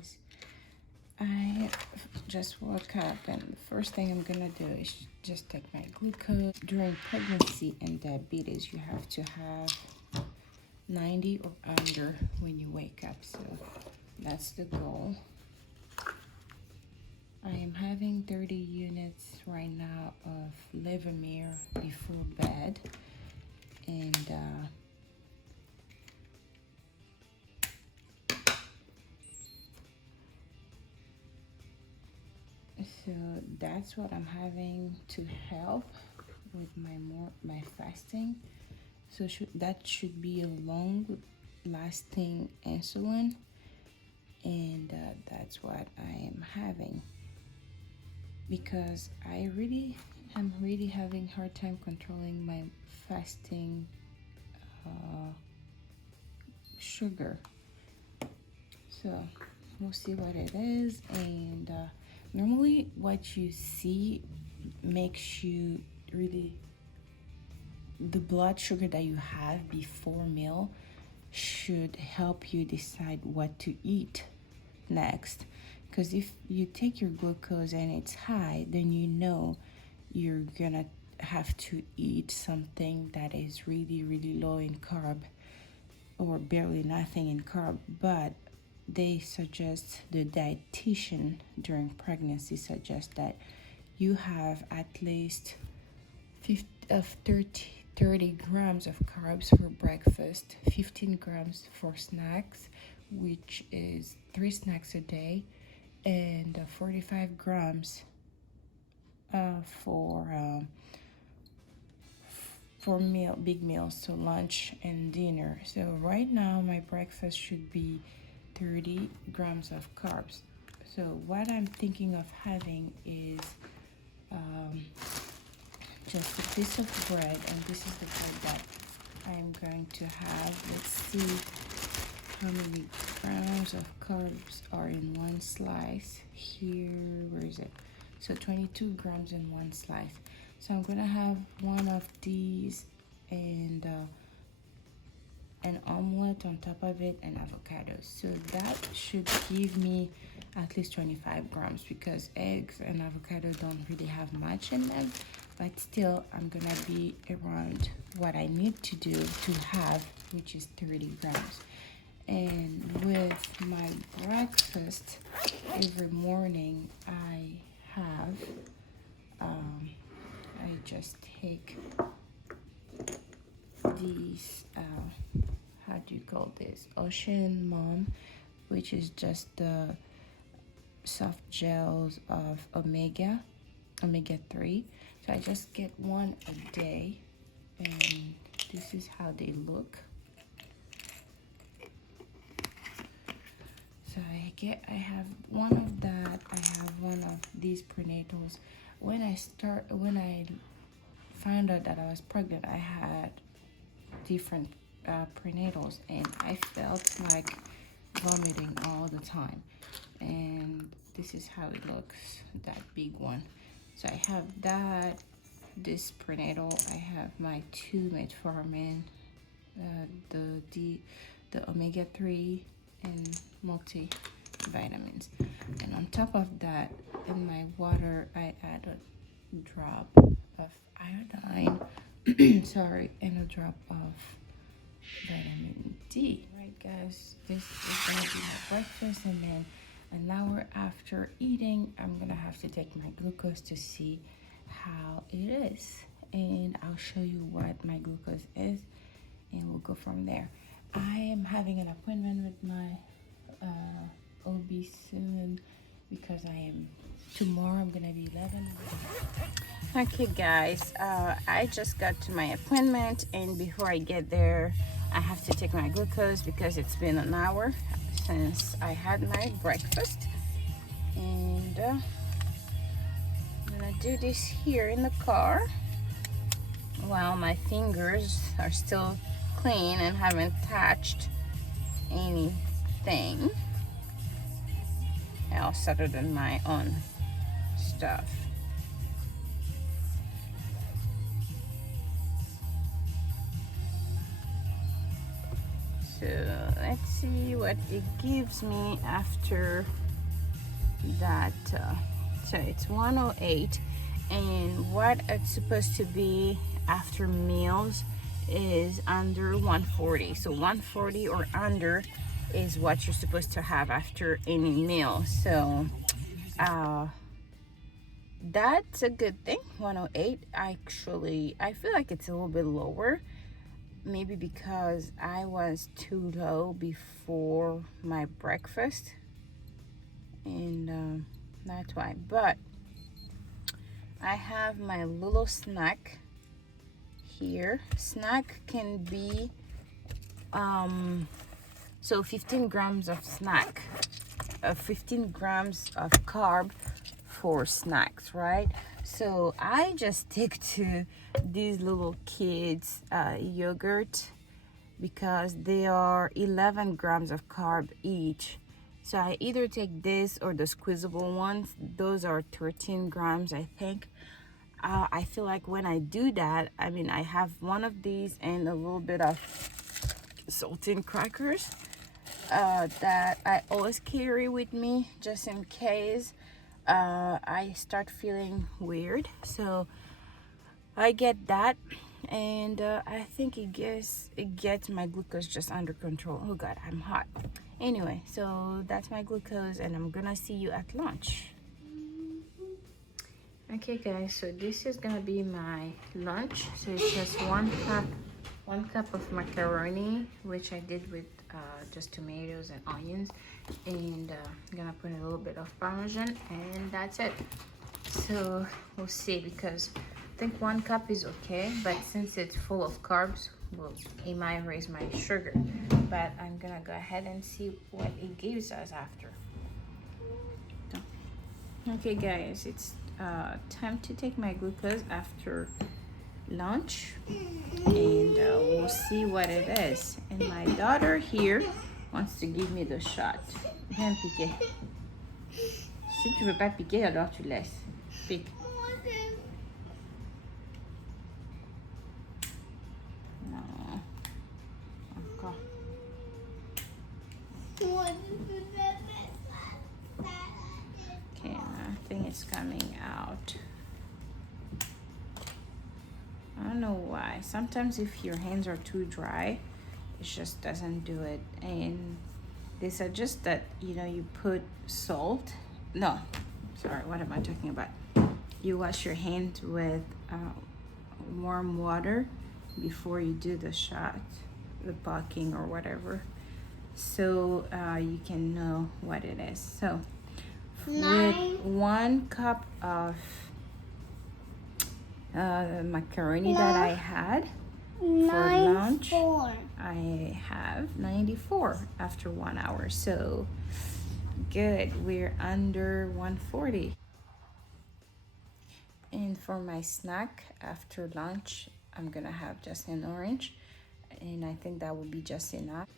guys. I just woke up and the first thing I'm gonna do is just take my glucose. During pregnancy and diabetes, you have to have 90 or under when you wake up, so that's the goal. I am having 30 units right now of Levemir before bed, and so that's what I'm having to help with my fasting. So that should be a long lasting insulin, and that's what I am having, because I'm really having hard time controlling my fasting sugar. So we'll see what it is, and normally what you see makes you really, the blood sugar that you have before meal should help you decide what to eat next. Because if you take your glucose and it's high, then you know you're gonna have to eat something that is really low in carb or barely nothing in carb. But they suggest, the dietitian during pregnancy suggests that you have at least 30 grams of carbs for breakfast, 15 grams for snacks, which is 3 snacks a day, and 45 grams for big meals, so lunch and dinner. So right now my breakfast should be 30 grams of carbs. So what I'm thinking of having is just a piece of bread, and this is the bread that I'm going to have. Let's see how many grams of carbs are in one slice. Here, where is it? So 22 grams in one slice. So I'm gonna have one of these and an omelet on top of it and avocados. So that should give me at least 25 grams, because eggs and avocado don't really have much in them, but still I'm gonna be around what I need to do to have, which is 30 grams. And with my breakfast every morning, I have I just take these how do you call this, Ocean Mom, which is just the soft gels of omega 3. So I just get one a day, and this is how they look. So I have one of that. I have one of these prenatals. When I found out that I was pregnant, I had different prenatals, and I felt like vomiting all the time. And this is how it looks, that big one. So I have that, this prenatal. I have my 2 metformin, the omega 3 and multivitamins. And on top of that, in my water, I add a drop of iodine, sorry, and a drop of vitamin D. Right, guys, this is gonna be my breakfast, and then an hour after eating, I'm gonna have to take my glucose to see how it is, and I'll show you what my glucose is, and we'll go from there. I am having an appointment with my OB soon, because tomorrow I'm gonna be 11. Okay guys, I just got to my appointment, and before I get there, I have to take my glucose because it's been an hour since I had my breakfast. And I'm gonna do this here in the car while my fingers are still clean and haven't touched anything else other than my own stuff. So let's see what it gives me after that. So it's 108, and what it's supposed to be after meals is under 140. So 140 or under is what you're supposed to have after any meal. So that's a good thing. 108. Actually, I feel like it's a little bit lower, maybe because I was too low before my breakfast, and that's why. But I have my little snack here. Snack can be so 15 grams of snack, 15 grams of carb for snacks, right? So I just stick to these little kids yogurt because they are 11 grams of carb each. So I either take this or the squeezable ones. Those are 13 grams, I think. I feel like when I do that, I mean, I have one of these and a little bit of saltine crackers that I always carry with me just in case I start feeling weird. So I get that, and I think it gets my glucose just under control. Oh God, I'm hot. Anyway, so that's my glucose, and I'm gonna see you at lunch. Okay guys, so this is gonna be my lunch. So it's just one cup of macaroni, which I did with just tomatoes and onions, and I'm gonna put a little bit of parmesan, and that's it. So we'll see, because I think 1 cup is okay, but since it's full of carbs, well, it might raise my sugar. But I'm gonna go ahead and see what it gives us after. Okay guys, it's time to take my glucose after lunch, and we'll see what it is. And my daughter here wants to give me the shot. Viens piquer. Si tu veux pas piquer, alors tu laisses. Pique. Non. Encore. Okay, nothing is coming out. I don't know why. Sometimes if your hands are too dry, it just doesn't do it. And they suggest that, you know, you put salt. No, sorry, what am I talking about? You wash your hands with warm water before you do the shot, the bucking or whatever, so you can know what it is. So with 1 cup of macaroni that I had for lunch, I have 94 after 1 hour. So good, we're under 140. And for my snack after lunch, I'm gonna have just an orange, and I think that will be just enough.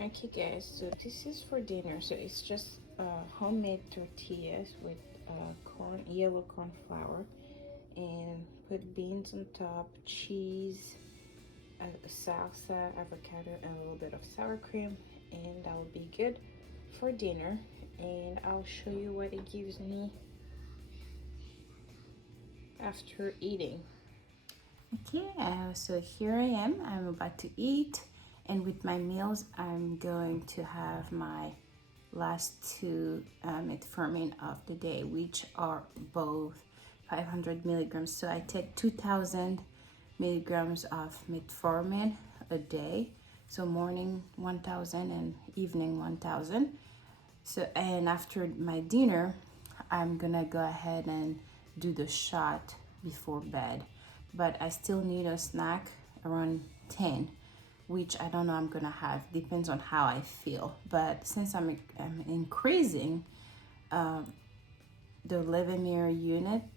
Okay guys, so this is for dinner. So it's just homemade tortillas with yellow corn flour, and put beans on top, cheese, salsa, avocado, and a little bit of sour cream, and that will be good for dinner. And I'll show you what it gives me after eating. Okay, so here I am. I'm about to eat, and with my meals, I'm going to have my last 2 metformin of the day, which are both 500 milligrams. So I take 2,000 milligrams of metformin a day. So morning 1,000 and evening 1,000. So, and after my dinner, I'm gonna go ahead and do the shot before bed. But I still need a snack around 10, which I don't know I'm gonna have. Depends on how I feel. But since I'm increasing the Levemir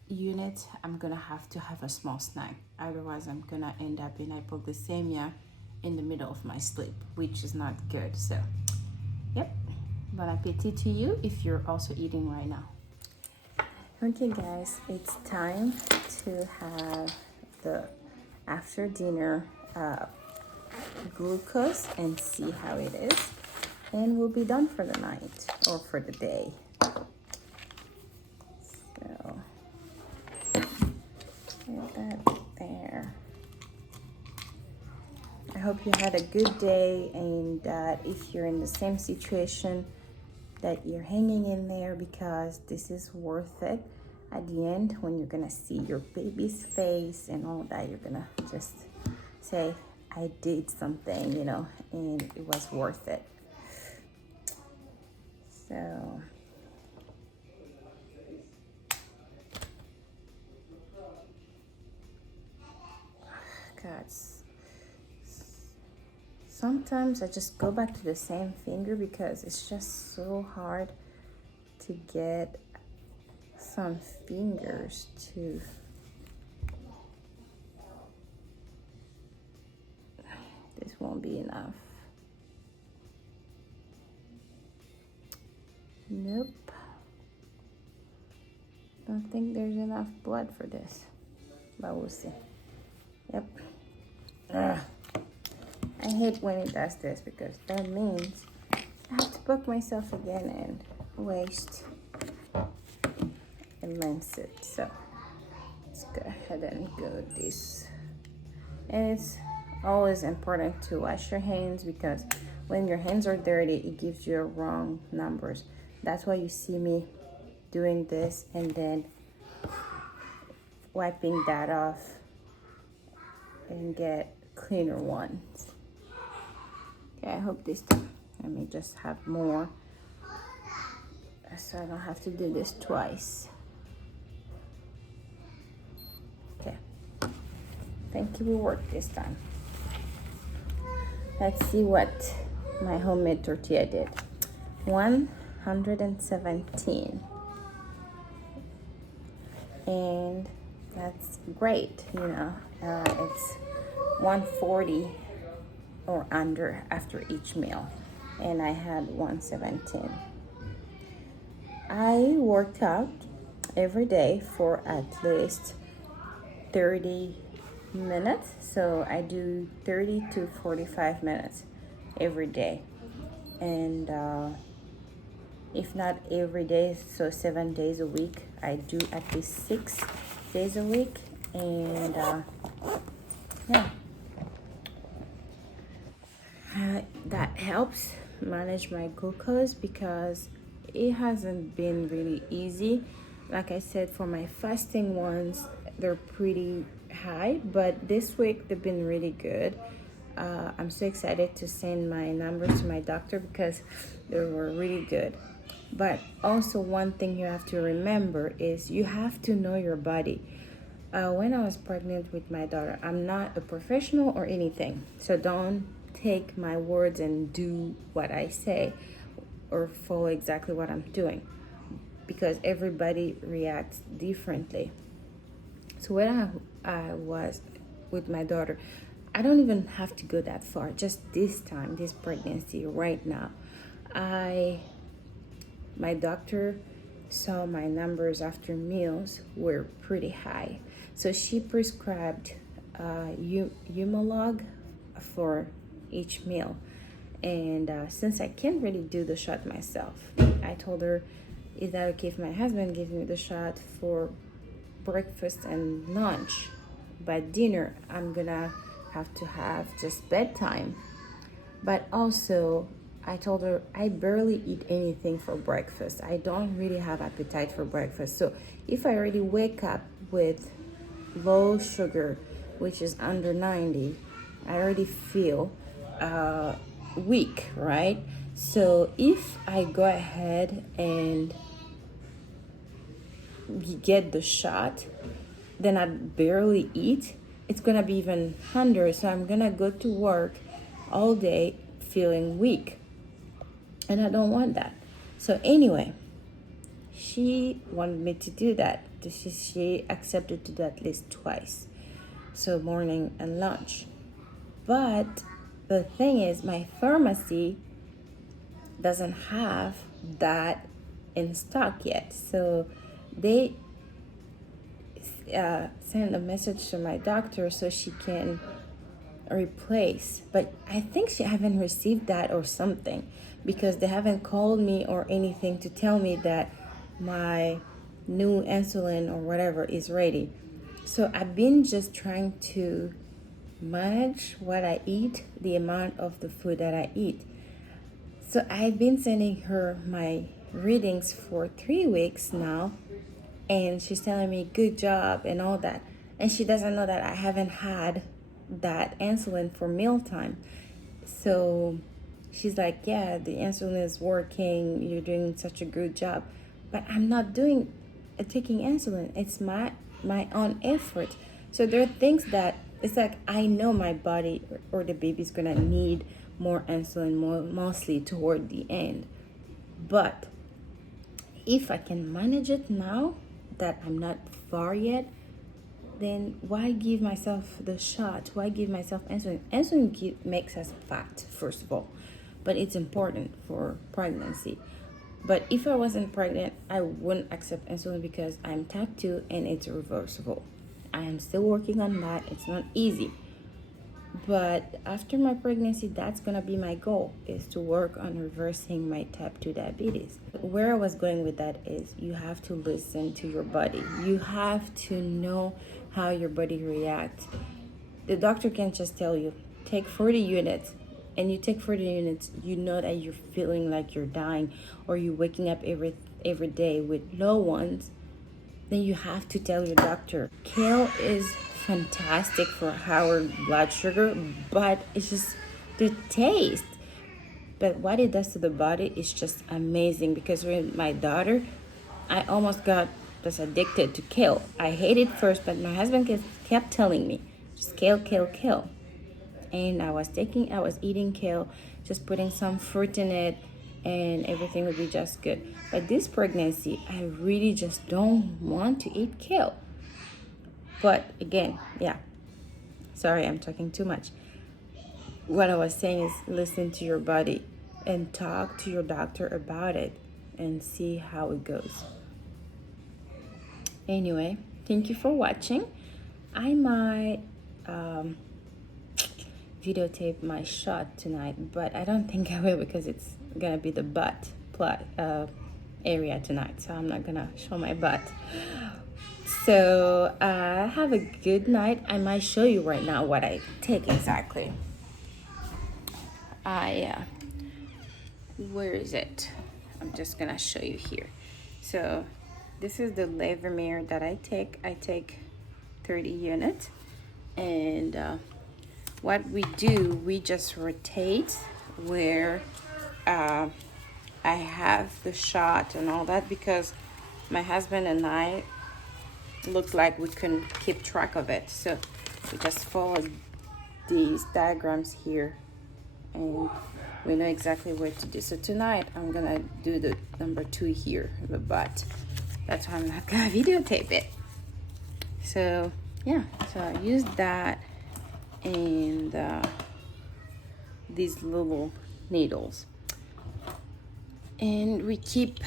unit, I'm gonna have to have a small snack. Otherwise, I'm gonna end up in hypoglycemia in the middle of my sleep, which is not good. So, yep. Bon appetit to you if you're also eating right now. Okay guys, it's time to have the after dinner glucose and see how it is. And we'll be done for the night or for the day. So, get that there. I hope you had a good day, and that if you're in the same situation, that you're hanging in there, because this is worth it. At the end, when you're gonna see your baby's face and all that, you're gonna just say, I did something, you know, and it was worth it. So, God, sometimes I just go back to the same finger because it's just so hard to get some fingers to this won't be enough. Nope. Don't think there's enough blood for this, but we'll see. Yep. Ugh. I hate when it does this because that means I have to poke myself again and waste a lancet. So let's go ahead and go this. And it's always important to wash your hands, because when your hands are dirty, it gives you wrong numbers. That's why you see me doing this and then wiping that off and get cleaner ones. Okay, I hope this time I may just have more, so I don't have to do this twice. Okay, I think it will work this time. Let's see what my homemade tortilla did. 117, and that's great, you know. It's 140 or under after each meal, and I had 117. I worked out every day for at least 30 minutes, so I do 30 to 45 minutes every day, and if not every day, so 7 days a week. I do at least 6 days a week, and yeah, that helps manage my glucose, because it hasn't been really easy. Like I said, for my fasting ones, they're pretty high, but this week they've been really good. I'm so excited to send my numbers to my doctor because they were really good. But also, one thing you have to remember is you have to know your body. When I was pregnant with my daughter, I'm not a professional or anything, so don't take my words and do what I say or follow exactly what I'm doing, because everybody reacts differently. So when I was with my daughter, I don't even have to go that far. Just this time, this pregnancy right now, my doctor saw my numbers after meals were pretty high. So she prescribed Humalog for each meal. And since I can't really do the shot myself, I told her, is that okay if my husband gives me the shot for breakfast and lunch? But dinner, I'm gonna have to have just bedtime. But also, I told her I barely eat anything for breakfast. I don't really have appetite for breakfast. So if I already wake up with low sugar, which is under 90, I already feel weak, right? So if I go ahead and get the shot, then I barely eat, it's gonna be even 100. So I'm gonna go to work all day feeling weak, and I don't want that. So anyway, she wanted me to do that. She accepted to do at least twice, so morning and lunch. But the thing is, my pharmacy doesn't have that in stock yet, so they send a message to my doctor so she can replaced, but I think she haven't received that or something, because they haven't called me or anything to tell me that my new insulin or whatever is ready. So I've been just trying to manage what I eat, the amount of the food that I eat. So I've been sending her my readings for 3 weeks now, and she's telling me good job and all that. And she doesn't know that I haven't had that insulin for mealtime. So she's like, yeah, the insulin is working, you're doing such a good job. But I'm not taking insulin. It's my own effort. So there are things that it's like I know my body or the baby's gonna need more insulin, mostly toward the end. But if I can manage it now that I'm not far yet, then why give myself the shot? Why give myself insulin? Insulin makes us fat, first of all, but it's important for pregnancy. But if I wasn't pregnant, I wouldn't accept insulin because I'm type 2 and it's reversible. I am still working on that. It's not easy. But after my pregnancy, that's gonna be my goal, is to work on reversing my type 2 diabetes. Where I was going with that is you have to listen to your body. You have to know how your body reacts. The doctor can't just tell you, take 40 units, and you take 40 units, you know that you're feeling like you're dying, or you're waking up every day with low ones, then you have to tell your doctor. Kale is fantastic for our blood sugar, but it's just the taste. But what it does to the body is just amazing, because with my daughter, I almost got just addicted to kale. I hated it first, but my husband kept telling me, just kale, kale, kale. And I was eating kale, just putting some fruit in it, and everything would be just good. But this pregnancy, I really just don't want to eat kale. But again, yeah, sorry, I'm talking too much. What I was saying is listen to your body and talk to your doctor about it and see how it goes. Anyway, thank you for watching. I might videotape my shot tonight, but I don't think I will, because it's gonna be the butt area tonight, so I'm not gonna show my butt. So have a good night. I might show you right now what I take exactly. Where is it? I'm just gonna show you here. So this is the Levemir that I take. I take 30 units, and what we do, we just rotate where I have the shot and all that, because my husband and I looked like we couldn't keep track of it. So we just follow these diagrams here, and we know exactly where to do. So tonight I'm gonna do the number 2 here, the butt. That's why I'm not gonna videotape it. So yeah, so I use that and these little needles, and we keep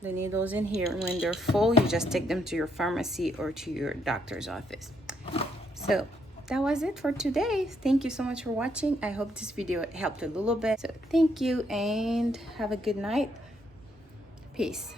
the needles in here. When they're full, you just take them to your pharmacy or to your doctor's office. So that was it for today. Thank you so much for watching. I hope this video helped a little bit. So thank you, and have a good night. Peace.